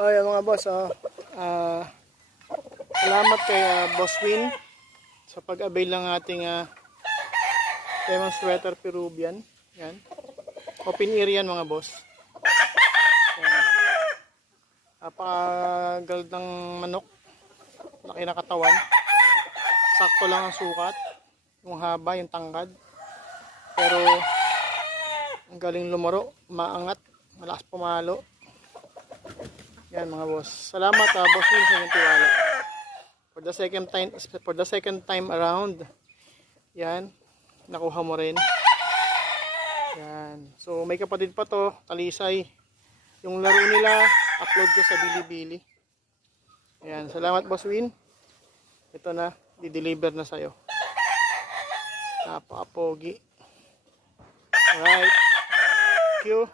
Ayan mga boss, salamat kay Boss Win sa pag-avail ng ating lemon sweater Peruvian. Yan. Open ear yan mga boss. Yan. Napakagald ng manok. Laki na katawan. Sakto lang ang sukat. Yung haba, yung tangkad. Pero ang galing lumaro, maangat, malakas pumalo. Yan mga boss. Salamat Boss Win sa inyong tiwala. For the second time around. Yan, nakuha mo rin. Yan. So may kapatid pa to, Talisay. Yung laro nila, upload ko sa Bilibili. Yan, salamat Boss Win. Ito na, di-deliver na sa'yo. Napaka-pogi. Alright. Thank you.